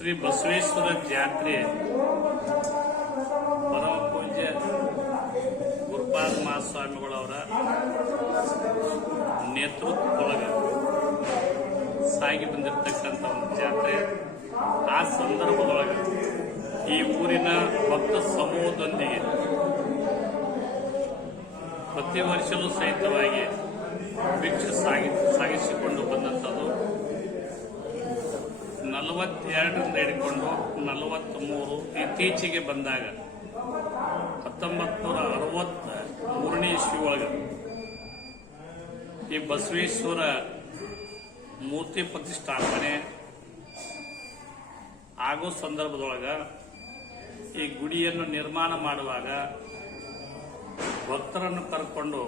ಶ್ರೀ ಬಸವೇಶ್ವರ ಜಾತ್ರೆ. ಪರಮ ಪೂಜ್ಯ ಗುರುಪಾದ ಮಹಾಸ್ವಾಮಿಗಳವರ ನೇತೃತ್ವದೊಳಗೆ ಸಾಗಿ ಬಂದಿರತಕ್ಕಂಥ ಒಂದು ಜಾತ್ರೆ. ಆ ಸಂದರ್ಭದೊಳಗೆ ಈ ಊರಿನ ಭಕ್ತ ಸಮೂಹದೊಂದಿಗೆ ಪ್ರತಿ ವರ್ಷವೂ ಸಹಿತವಾಗಿ ಭಿಕ್ಷೆ ಸಾಗಿ ಸಾಗಿಸಿಕೊಂಡು ಬಂದಂಥದ್ದು. ನಲವತ್ತೆರಡರಿಂದ ಹಿಡ್ಕೊಂಡು ನಲವತ್ತ್ ಮೂರು ಇತ್ತೀಚೆಗೆ ಬಂದಾಗ ಹತ್ತೊಂಬತ್ತು ನೂರ ಅರವತ್ತ ಮೂರನೇ ಇಸ್ವಿ ಒಳಗೆ ಈ ಬಸವೇಶ್ವರ ಮೂರ್ತಿ ಪ್ರತಿಷ್ಠಾಪನೆ ಆಗೋ ಸಂದರ್ಭದೊಳಗ ಈ ಗುಡಿಯನ್ನು ನಿರ್ಮಾಣ ಮಾಡುವಾಗ ಭಕ್ತರನ್ನು ಕರ್ಕೊಂಡು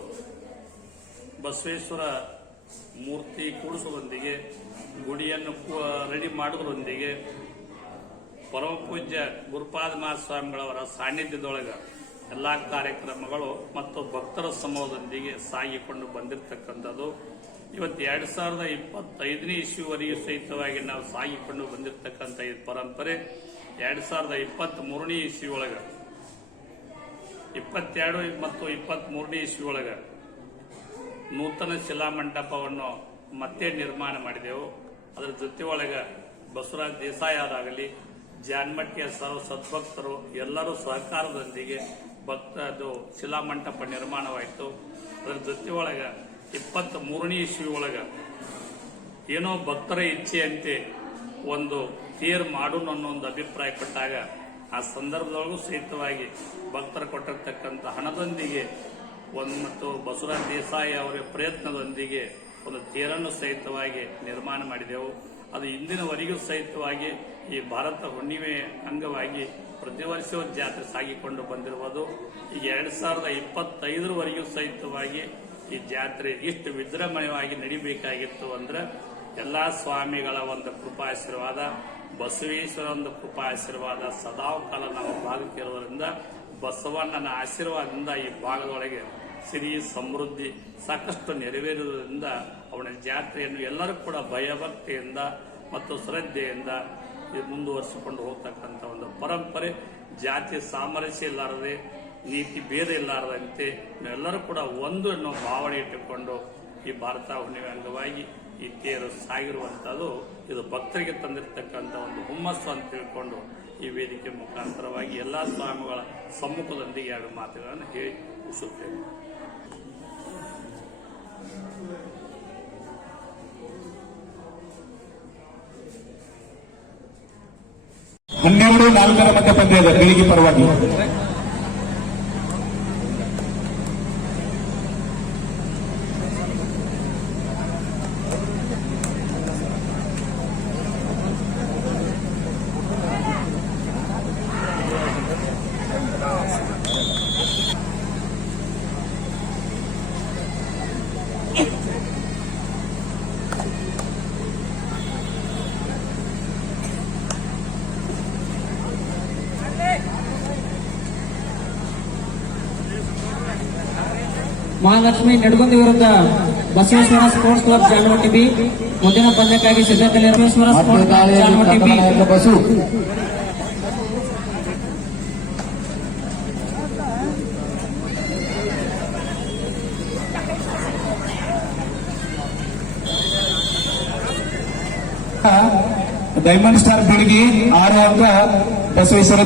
ಬಸವೇಶ್ವರ ಮೂರ್ತಿ ಕೂಡಿಸೋದೊಂದಿಗೆ ಗುಡಿಯನ್ನು ರೆಡಿ ಮಾಡುವುದರೊಂದಿಗೆ ಪರಮ ಪೂಜ್ಯ ಗುರುಪಾದ ಮಹಾಸ್ವಾಮಿಗಳವರ ಸಾನ್ನಿಧ್ಯದೊಳಗೆ ಎಲ್ಲ ಕಾರ್ಯಕ್ರಮಗಳು ಮತ್ತು ಭಕ್ತರ ಸಮೂಹದೊಂದಿಗೆ ಸಾಗಿಕೊಂಡು ಬಂದಿರತಕ್ಕಂಥದ್ದು. ಇವತ್ತು ಎರಡು ಸಾವಿರದ ಇಪ್ಪತ್ತೈದನೇ ಇಸ್ವಿವರೆಗೂ ಸಹಿತವಾಗಿ ನಾವು ಸಾಗಿಕೊಂಡು ಬಂದಿರತಕ್ಕಂಥ ಈ ಪರಂಪರೆ ಎರಡು ಸಾವಿರದ ಇಪ್ಪತ್ತ್ ಮೂರನೇ ಇಸ್ವಿ ಒಳಗೆ ಇಪ್ಪತ್ತೆರಡು ಮತ್ತು ಇಪ್ಪತ್ತ್ ಮೂರನೇ ಇಸ್ವಿ ಒಳಗೆ ನೂತನ ಶಿಲಾಮಂಟಪವನ್ನು ಮತ್ತೆ ನಿರ್ಮಾಣ ಮಾಡಿದೆವು. ಅದರ ಜೊತೆ ಒಳಗೆ ಬಸವರಾಜ್ ದೇಸಾಯಿ ಅವರಾಗಲಿ, ಜಾನ್ಮಟ್ಟಿಯ ಸರ್ವ ಸದ್ಭಕ್ತರು ಎಲ್ಲರೂ ಸಹಕಾರದೊಂದಿಗೆ ಭಕ್ತ ಅದು ಶಿಲಾಮಂಟಪ ನಿರ್ಮಾಣವಾಯಿತು. ಅದರ ಜೊತೆ ಒಳಗೆ ಇಪ್ಪತ್ತ್ ಮೂರನೇ ಇಸ್ವಿ ಒಳಗೆ ಏನೋ ಭಕ್ತರ ಇಚ್ಛೆಯಂತೆ ಒಂದು ತೇರ್ ಮಾಡೋಣ ಅನ್ನೋ ಒಂದು ಅಭಿಪ್ರಾಯ ಕೊಟ್ಟಾಗ ಆ ಸಂದರ್ಭದೊಳಗೂ ಸಹಿತವಾಗಿ ಭಕ್ತರು ಕೊಟ್ಟಿರ್ತಕ್ಕಂಥ ಹಣದೊಂದಿಗೆ ಒಂದು ಮತ್ತು ಬಸವರಾಜ ದೇಸಾಯಿ ಅವರ ಪ್ರಯತ್ನದೊಂದಿಗೆ ಒಂದು ತೇರನ್ನು ಸಹಿತವಾಗಿ ನಿರ್ಮಾಣ ಮಾಡಿದೆವು. ಅದು ಇಂದಿನವರೆಗೂ ಸಹಿತವಾಗಿ ಈ ಭಾರತ ಹುಣ್ಣಿಮೆ ಅಂಗವಾಗಿ ಪ್ರತಿ ವರ್ಷವೂ ಜಾತ್ರೆ ಸಾಗಿಕೊಂಡು ಬಂದಿರುವುದು. ಈಗ ಎರಡು ಸಾವಿರದ ಇಪ್ಪತ್ತೈದರವರೆಗೂ ಸಹಿತವಾಗಿ ಈ ಜಾತ್ರೆ ಇಷ್ಟು ವಿಜೃಂಭಣೆಯಾಗಿ ನಡಿಬೇಕಾಗಿತ್ತು ಅಂದ್ರೆ ಎಲ್ಲಾ ಸ್ವಾಮಿಗಳ ಒಂದು ಕೃಪಾಶೀರ್ವಾದ, ಬಸವೇಶ್ವರ ಒಂದು ಕೃಪಾಶೀರ್ವಾದ ಆಶೀರ್ವಾದ ಕಾಲ ನಮ್ಮ ಭಾಗಕ್ಕಿರುವುದರಿಂದ ಬಸವಣ್ಣನ ಆಶೀರ್ವಾದದಿಂದ ಈ ಭಾಗದೊಳಗೆ ಸಿರಿ, ಸಮೃದ್ಧಿ ಸಾಕಷ್ಟು ನೆರವೇರುವುದರಿಂದ ಅವನ ಜಾತ್ರೆಯನ್ನು ಎಲ್ಲರೂ ಕೂಡ ಭಯಭಕ್ತಿಯಿಂದ ಮತ್ತು ಶ್ರದ್ಧೆಯಿಂದ ಮುಂದುವರಿಸಿಕೊಂಡು ಹೋಗ್ತಕ್ಕಂಥ ಒಂದು ಪರಂಪರೆ. ಜಾತಿ ಸಾಮರಸ್ಯ ಇಲ್ಲಾರದೆ, ನೀತಿ ಭೇದ ಇಲ್ಲಾರದಂತೆ ನಾವೆಲ್ಲರೂ ಕೂಡ ಒಂದು ಅನ್ನೋ ಭಾವನೆ ಇಟ್ಟುಕೊಂಡು ಈ ಭಾರತ ಹುಣ್ಣಿಮೆ ಅಂಗವಾಗಿ ಈ ತೇರು ಸಾಗಿರುವಂಥದ್ದು ಇದು ಭಕ್ತರಿಗೆ ತಂದಿರತಕ್ಕಂಥ ಒಂದು ಹುಮ್ಮಸ್ಸು ಅಂತ ತಿಳ್ಕೊಂಡು ಈ ವೇದಿಕೆ ಮುಖಾಂತರವಾಗಿ ಎಲ್ಲ ಸ್ವಾಮಿಗಳ ಸಮ್ಮುಖದೊಂದಿಗೆ ಎರಡು ಮಾತುಗಳನ್ನು ಹೇಳಿ ಮುಗಿಸುತ್ತೇನೆ. ಹನ್ನೆರಡು ನಾಲ್ಕರ ಮಧ್ಯ ಪಂದ್ಯದ ಬೆಳಿಗ್ಗೆ ಪರವಾಗಿ ಮಹಾಲಕ್ಷ್ಮಿ ನಡಗುಂದಿ ವಿರುದ್ಧ Basaveshwara sports club Jalamatti B ಮುಂದಿನ ಪಂದ್ಯಕ್ಕಾಗಿ ಸಿದ್ಧತೆಯಲ್ಲಿ ಬಸವೇಶ್ವರ ಸ್ಪೋರ್ಟ್ಸ್ ಕ್ಲಬ್ ಬಿ ಬಸು. ಡೈಮಂಡ್ ಸ್ಟಾರ್ ಬಿಡುಗಿ ಆರು ಅಂಕ ಬಸವೇಶ್ವರ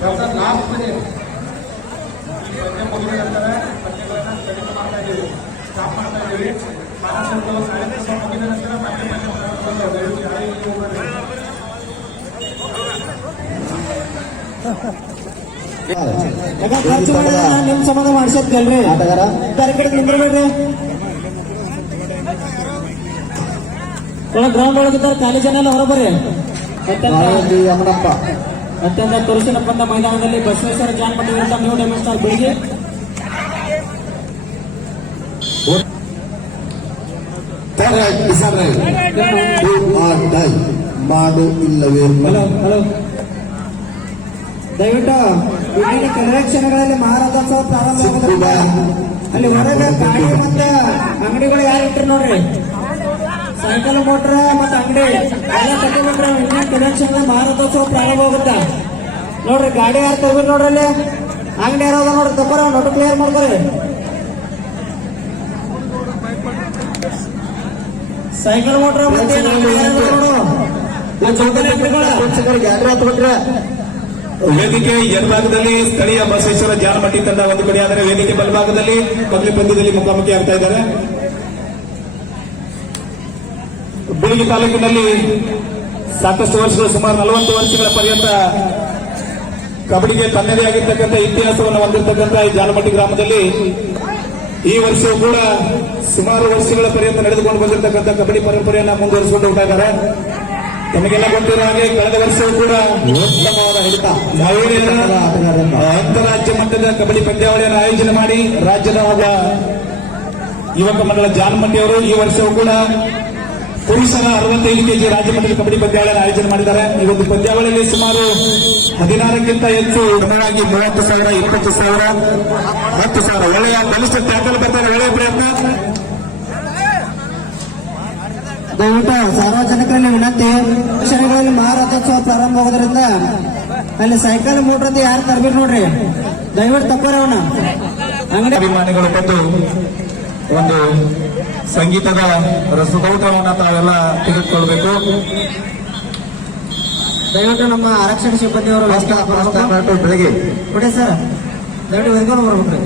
ಕೆಲಸ ನಾಲ್ಕು ಮನೆ ಪ್ರಜ್ಞೆ ಮುಗಿದ ನಂತರ ಪ್ರಜ್ಞೆಗಳನ್ನು ಕಡಿತ ಮಾಡ್ತಾ ಇದ್ದೀವಿ. ಸ್ಟಾಪ್ ನಿಮ್ ಸಂಬಂಧ ಮಾಡಿಸತ್ಕಲ್ರಿ ಬೇರೆ ಕಡೆ ನಿಂದ್ರಬೇಡ್ರಿ ಒಳಗ್ ಗ್ರೌಂಡ್ ಒಳಗಿದ್ದಾರೆ ಖಾಲಿ ಜನ ಎಲ್ಲ ಹೊರಬರ್ರಿ ಅತ್ಯಂತ ಮಾರುತಿ ಯಮನಪ್ಪ ಅತ್ಯಂತ ತುರುಸಿನಪ್ಪಂತ ಮೈದಾನದಲ್ಲಿ ಬಸವೇಶ್ವರ ಜಾನಪದ ಪಟ್ಟಿರುವಂತಹ ನ್ಯೂ ಡೆಮೋಸ್ಟಾರ್ ಬೆಳಿಗ್ಗೆ ಮಾಡು ಇಲ್ಲವೇ. Hello hello. ದಯವಿಟ್ಟು ಇಲ್ಲಿನ ಕೆಲವೇ ಕ್ಷಣಗಳಲ್ಲಿ ಮಹಾರಾಜೋತ್ಸವ ಪ್ರಾರಂಭ ಅಲ್ಲಿ ಹೊರಗೆ ಗಾಡಿ ಮತ್ತೆ ಅಂಗಡಿಗಳು ಯಾರು ಇಟ್ಟರು ನೋಡ್ರಿ. ಸೈಕಲ್ ಮೋಟ್ರ ಮತ್ತೆ ಅಂಗಡಿ. ಎಲ್ಲ ತಗೊಂಡ್ರೆ ಇಂಡಿಯನ್ ಕನೆಕ್ಷನ್ ಮಾರಾಟೋತ್ಸವ ಪ್ರಾರಂಭ ಆಗುತ್ತೆ. ನೋಡ್ರಿ ಗಾಡಿ ಯಾರು ತಗೊಂಡ್ರಿ ನೋಡ್ರಿ ಅಲ್ಲಿ? ಅಂಗಡಿ ಯಾರು ಅದ ನೋಡ್ರಿ ತಗೋರ ನೋಡ್ರಿ ಕ್ಲಿಯರ್ ಮಾಡ್ಕೊರಿ. ಸೈಕಲ್ ಮೋಟ್ರ ಮತ್ತೆ ವೇದಿಕೆ ಎಡಭಾಗದಲ್ಲಿ ಸ್ಥಳೀಯ ಬಸವೇಶ್ವರ ಜಾನಮಟ್ಟಿ ತಂಡ ಒಂದು ಕಡೆ ಆದರೆ ವೇದಿಕೆ ಬಲಭಾಗದಲ್ಲಿ ಮೊದಲ ಪಂದ್ಯದಲ್ಲಿ ಮುಖಾಮುಖಿ ಆಗ್ತಾ ಇದ್ದಾರೆ. ಬೀಳಿಗೆ ತಾಲೂಕಿನಲ್ಲಿ ಸಾಕಷ್ಟು ವರ್ಷಗಳು ಸುಮಾರು ನಲವತ್ತು ವರ್ಷಗಳ ಪರ್ಯಂತ ಕಬಡ್ಡಿಗೆ ತನ್ನದೇ ಆಗಿರ್ತಕ್ಕಂಥ ಇತಿಹಾಸವನ್ನು ಹೊಂದಿರತಕ್ಕಂಥ ಈ ಜಾಲಮಟ್ಟಿ ಗ್ರಾಮದಲ್ಲಿ ಈ ವರ್ಷವೂ ಕೂಡ ಸುಮಾರು ವರ್ಷಗಳ ಪರ್ಯಂತ ನಡೆದುಕೊಂಡು ಬಂದಿರತಕ್ಕಂಥ ಕಬಡ್ಡಿ ಪರಂಪರೆಯನ್ನು ಮುಂದುವರಿಸಿಕೊಂಡು ಹೋಗ್ತಾ ಇದ್ದಾರೆ. ತಮಗೆಲ್ಲ ಗೊತ್ತಿರೋ ಹಾಗೆ ಕಳೆದ ವರ್ಷವೂ ಕೂಡ ಉತ್ತಮವಾದ ನಾವೇನೇ ಅಂತಾರಾಜ್ಯ ಮಟ್ಟದ ಕಬಡ್ಡಿ ಪಂದ್ಯಾವಳಿಯನ್ನು ಆಯೋಜನೆ ಮಾಡಿ ರಾಜ್ಯದ ಯುವಕ ಮಂಡಳ ಜಾನಮಟ್ಟಿ ಅವರು ಈ ವರ್ಷವೂ ಕೂಡ ಪುರುಷರ ಅರವತ್ತೈದು ಕೆಜಿ ರಾಜ್ಯ ಮಟ್ಟದ ಕಬಡ್ಡಿ ಪಂದ್ಯಾವಳಿಯನ್ನು ಆಯೋಜನೆ ಮಾಡಿದ್ದಾರೆ. ಈ ಒಂದು ಪಂದ್ಯಾವಳಿಯಲ್ಲಿ ಸುಮಾರು ಹದಿನಾರಕ್ಕಿಂತ ಹೆಚ್ಚು ಕ್ರಮವಾಗಿ ಮೂವತ್ತು ಸಾವಿರ ಇಪ್ಪತ್ತು ಸಾವಿರ ಹತ್ತು ಸಾವಿರ. ಒಳ್ಳೆಯ ಕನಿಷ್ಠ ಟ್ಯಾಕಲ್ ಬರ್ತಾರೆ ಒಳ್ಳೆಯ ಪ್ರಯತ್ನ. ದಯವಿಟ್ಟು ಸಾರ್ವಜನಿಕರಲ್ಲಿ ವಿನಂತಿ. ಕ್ಷಣಗಳಲ್ಲಿ ಮಹಾರಥೋತ್ಸವ ಪ್ರಾರಂಭ ಆಗೋದ್ರಿಂದ ಅಲ್ಲಿ ಸೈಕಲ್ ಮೋಟ್ರದ ಅಂತ ಯಾರು ತರಬೇಕು ನೋಡ್ರಿ? ದಯವಿಟ್ಟು ತಪ್ಪರ ಅವನ ಅಂಗಡಿ ಅಭಿಮಾನಿಗಳು ಬಂದು ಒಂದು ಸಂಗೀತದ ರಸಗೌಟವನ್ನು ತಾವೆಲ್ಲ ತೆಗೆದುಕೊಳ್ಬೇಕು. ದಯವಿಟ್ಟು ನಮ್ಮ ಆರಕ್ಷಕ ಸಿಬ್ಬಂದಿಯವರು ಬೆಳಗ್ಗೆ. ಕೊಡಿ ಸರ್. ದಯವಿಟ್ಟು ವೆಲ್ಕೊಂಡು ಬರ್ಬೇಕ್ರಿ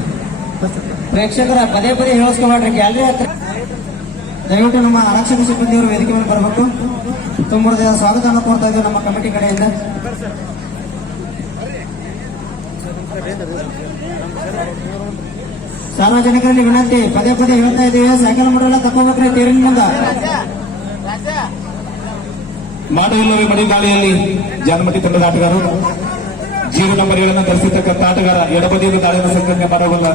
ಪ್ರೇಕ್ಷಕರ ಪದೇ ಪದೇ ಹೇಳಿಸ್ಕೊಬೇಡ್ರಿ ಗ್ಯಾಲರಿ ಹತ್ರ. ದಯವಿಟ್ಟು ನಮ್ಮ ಆರಕ್ಷಕ ಸಿಬ್ಬಂದಿಯವರು ವೇದಿಕೆ ಮೇಲೆ ಬರಬೇಕು. ತುಂಬ ಸ್ವಾಗತವನ್ನು ಕೋರ್ತಾ ಇದ್ದೀವಿ ನಮ್ಮ ಕಮಿಟಿ ಕಡೆಯಿಂದ. ಸಾರ್ವಜನಿಕರಲ್ಲಿ ವಿನಂತಿ, ಪದೇ ಪದೇ ಹೇಳ್ತಾ ಇದ್ದೀವಿ. ಸೈಕಲ್ ಮೋಟರ್ ತಗೋಬೇಕ್ರಿ ತೀರಿನ ಮುಂದ ಮಡಿಗಾಳಿಯಲ್ಲಿ ಜಾನಮಟ್ಟಿ ತಂಡದ ಆಟಗಾರರು. ಜೀವನ ಮರಿಗಳನ್ನು ಧರಿಸಿರ್ತಕ್ಕಂಥ ಆಟಗಾರ, ಎಡಬದಿಯಲ್ಲಿ ದಾಳಿಯನ್ನು ಸಂಘಟನೆ ಮಾಡಬಲ್ಲ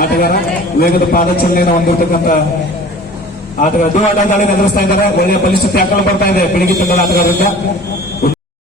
ಆಟಗಾರ, ವೇಗದ ಪಾದಚಲನೆಯನ್ನು ಹೊಂದಿರತಕ್ಕಂಥ ಆಟಗಾರ. ದೂರ ದಾಳಿ ಎದುರಿಸ್ತಾ ಇದ್ದಾರೆ. ಒಳ್ಳೆಯ ಬಲಿಷ್ಠ ಟ್ಯಾಕಲ್ ಬರ್ತಾ ಇದೆ. ಬೆಳಿಗ್ಗೆ ತಂಡದ ಆಟಗಾರರಿಂದ.